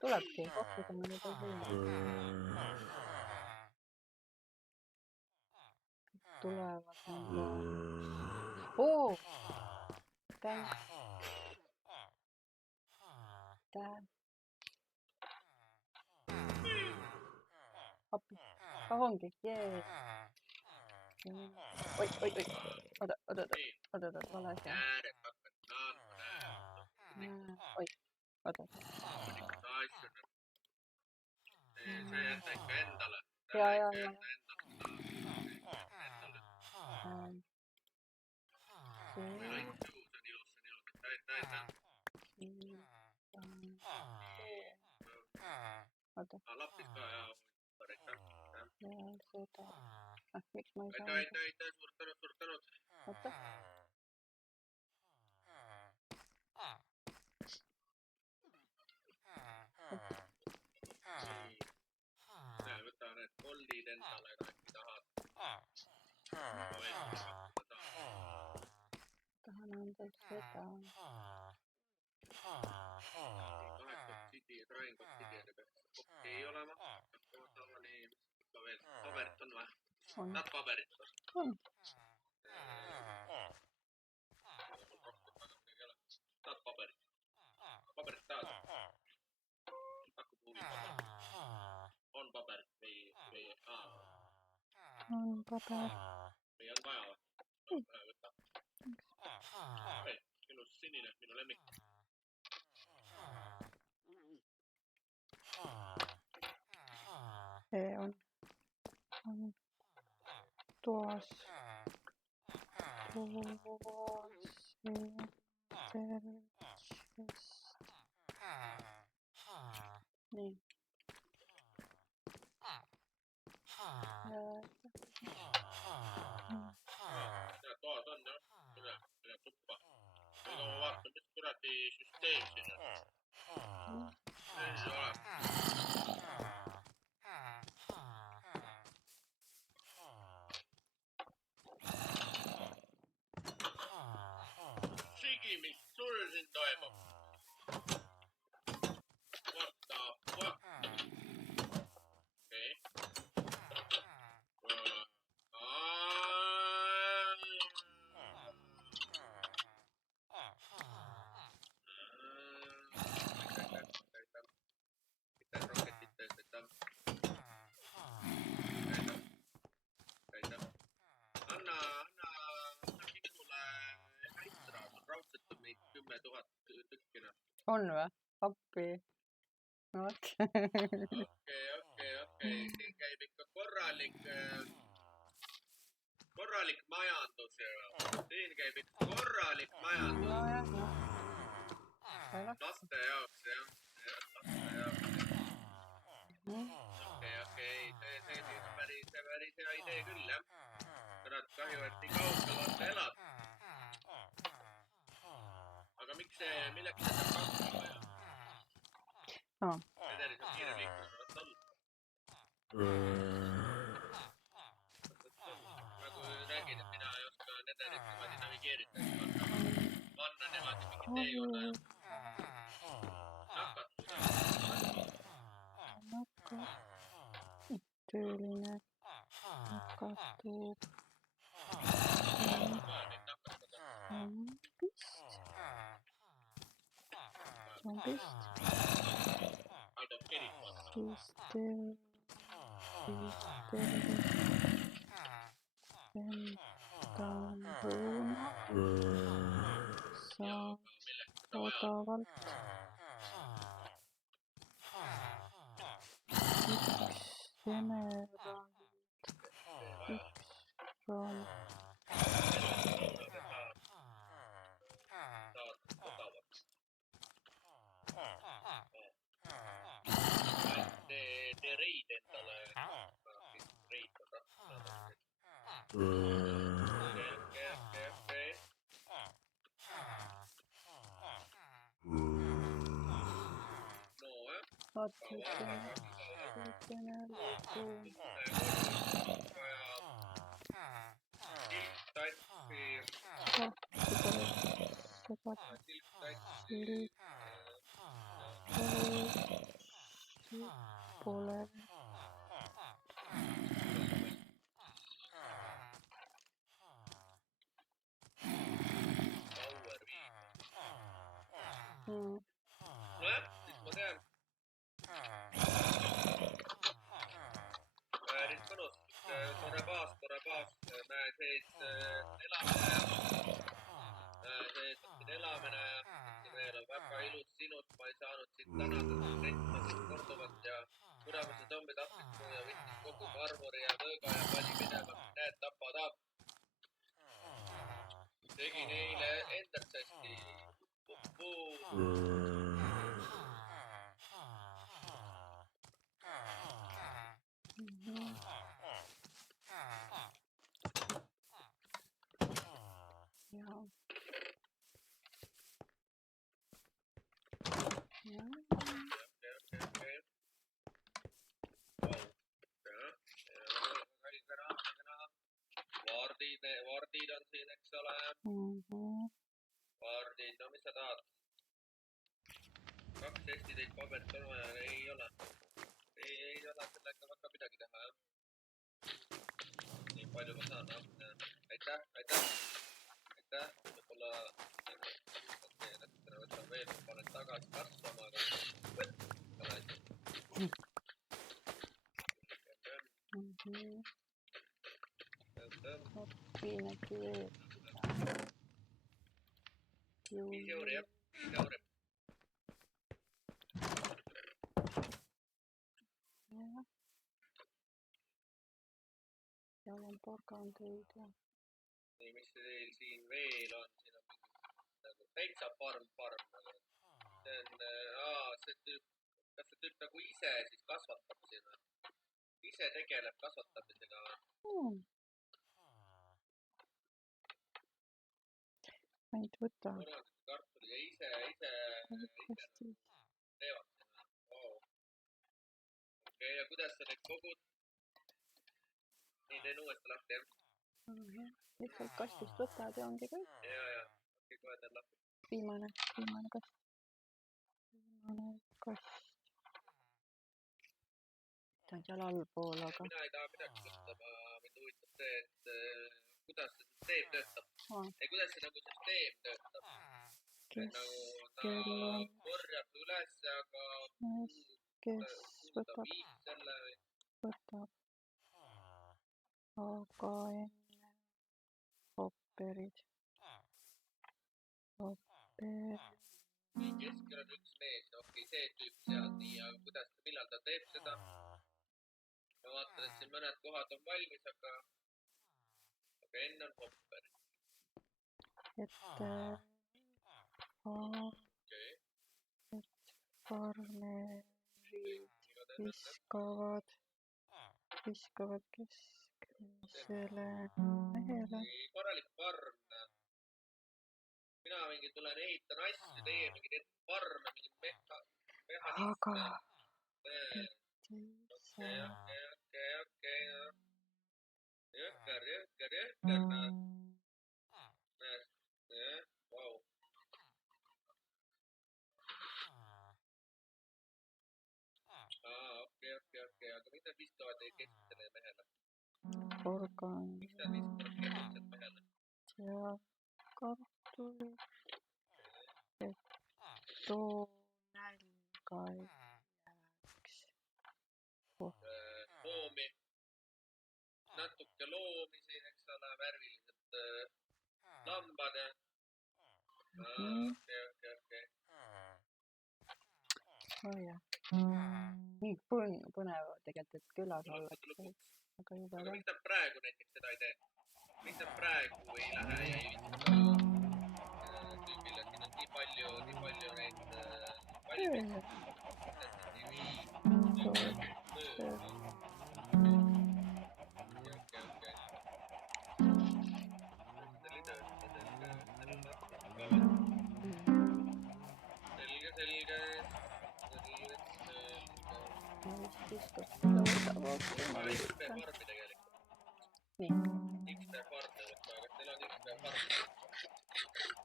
Tulebki. Kohtadame nüüd võimalik. Tulevad nende. Appi. Ongi. Jee. Oi. Oota, vale asja. Oi, oota. See jätta ikka endale. Ja. Meil on ilus, see on ilus. Oota. Lapis ka ja seda. Miks ma ei saa? Aitäh, suur tänu. Oota. Võta need kollid endale, kui äkki tahad. Tahan anda seda. 8 oksidi ja krain oksidi peaks okei olema. Paberit on või? Tahad paberit või? On. Tahad paberit? Paberit tahad? Hakkab huvitama. On paberit või? On paber. Või on vaja või? Võta. Ilus sinine, minu lemmik. See on toas. Nii. Toas on jah, üle tuppa. Aga ma vaatan, mis kuradi süsteem siin on. Ei ole. Sigi, mis sul siin toimub? What the fuck? Okei. Anna minule häitra, sul raudselt on neid 10 000 tükkina. On või? Appi. No vot. Okei. Siin käib ikka korralik majandus. Siin käib ikka korralik majandus. Laste jaoks, jah. Okei. See on päris hea idee küll, jah. Kurat, kahju, et nii kaugel vaata elad. Aga milleks see kaugel vaja? Vedelis on kiire liiklus, vaata all. Nagu räägin, et mina ei oska nederit niimoodi navigeerida. Panna niimoodi mingi teekonna ja Tööline nakatub. Zombist. Odavalt. Tee reid endale. Reid on Okei. pole. Power viib. Mm. Nojah, siis ma tean. Nüüd mõnus. Tore baas. Näe sees elamine ja meil on väga ilus sinut. Ma ei saanud sind tänada, sest korduvalt ja kuramuse tõmbi tapis muu ja võttis kogu marmori ja mõõga ja pani minema. Näed, tapa tahab. Tegin eile endaks hästi. Ja. Okei. Vardid on siin, eks ole. Vardid, no mis sa tahad? 2 testitäit paberit on vaja, ei ole. Ei ole sellega väga midagi teha, jah. Nii palju ma saan, aitäh. Võib-olla võtan veel, panen tagasi kasvama, aga Piinagi veel. 5 euri, jah. 5 euri. Jah. Seal on porgandeid ja. Nii, mis teil siin veel on? Siin on nagu täitsa farm. See on, see tüüp, kas see tüüp nagu ise siis kasvatab siin või? Ise tegeleb kasvatamisega või? Ainult võta. Kartuli ja ise teevad siin või? Okei, ja kuidas sa neid kogud? Nii, teen uuesti lahti, jah? Lihtsalt kastist võtad ja ongi kõik. Ja. Okei, kohe teen lahti. Viimane kast. Ta on seal allpool, aga... Mina ei taha midagi võtta, mind huvitab see, et kuidas see süsteem töötab. Ei, kuidas see nagu süsteem töötab. Nagu ta korjab üles, aga... Kes võtab? Võtab. Aga enne hopperid. Nii, keskel on üks mees, okei, see tüüp seal, nii, aga kuidas, millal ta teeb seda? Ma vaatan, et siin mõned kohad on valmis, aga enne on hopperid. Et farmerid viskavad keskmisele mehele. Korralik farm. Mina mingi tulen ehitan asju, teie mingi teed farme, mingi mehhanisme. Aga... Okei. Jõhker, näed. Vau. Okei, aga miks nad viskavad teie kesksele mehele? Miks nad viskavad kesksele mehele? Ja kartuli, et too nälga ei jääks. Loomi, natuke loomi siin, eks ole, värvilised lambad ja... Okei. Oh jah. Nii põnev tegelikult, et külas ollakse, aga juba aga miks nad praegu näiteks seda ei tee? Miks nad praegu ei lähe ja ei viska tüübile, siin on nii palju neid valimisi.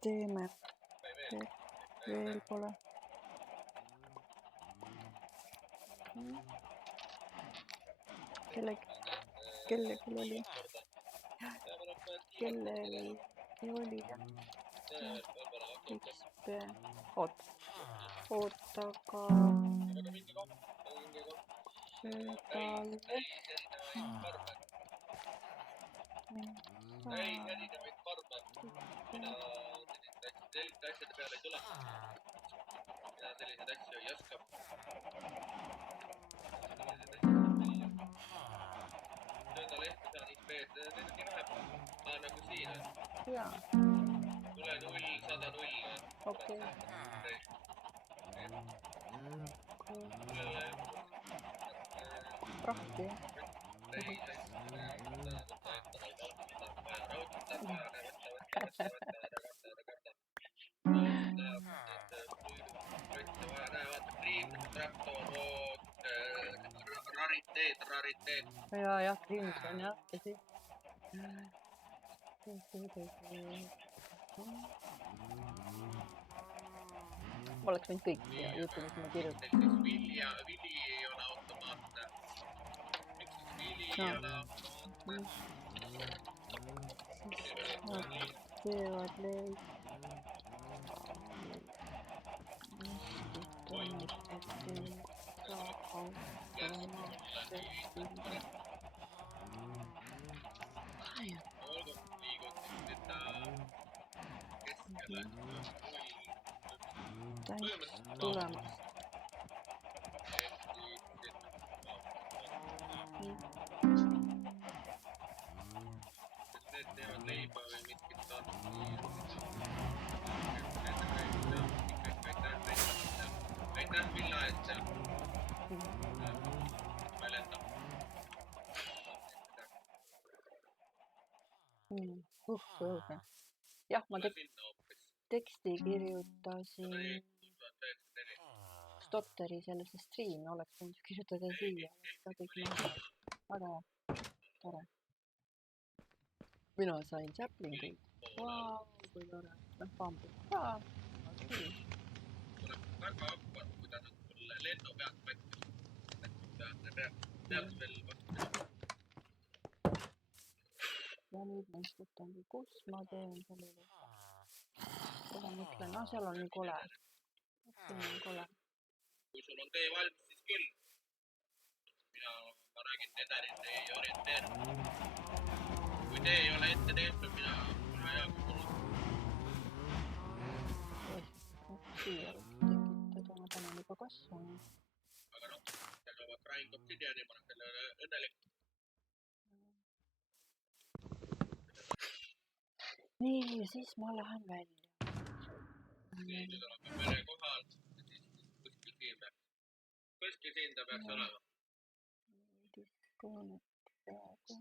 Teeme. Veel pole. kellelgi oli jah. Oota, aga täis erinevaid farme. Mina selliste asjade peale ei tule. Mina selliseid asju ei oska. Söödalehti saan XP-d, neid on nii vähe. Nagu siin on. jaa. Tule 0, 100 0. Okei. Prahti, jah. Rariteet. Jah, Crimson jah, tõsi. Ma oleks võinud kõik juhtunud, ma kirjutasin. Vili on automaatne. Miks siis Vili ei ole automaatne? Teevad leid. Tulemas. Need teevad leiba või miskit on. Aitäh Villa eest seal. Välendab. Õudne. Jah, ma teksti kirjutasin Stotteri sellesse striimi, oleks võinud kirjutada siia. Ta tegi väga tore. Mina sain Chaplinguid. Vau, kui tore. Bambus ka. Tuleb väga hakkad, kui ta mulle lennu pealt võttis. Peaks veel vastu. Ja nüüd ma istutangi, kus ma teen sellele. Seda mõtlen, seal on nii kole. Siin on kole. Kui sul on tee valmis, siis küll. Ma räägin Nederit ei orienteeru. Kui tee ei ole ette tehtud, mina hea kuulnud. Siia tekitada, ma tänan juba kasvama. Aga sellega Grind Obsidiani ma olen selle õnnelik. Nii, ja siis ma lähen välja. Nii, nüüd oleme mere kohal. Kuskil siin ta peaks olema. Diskonet praegu.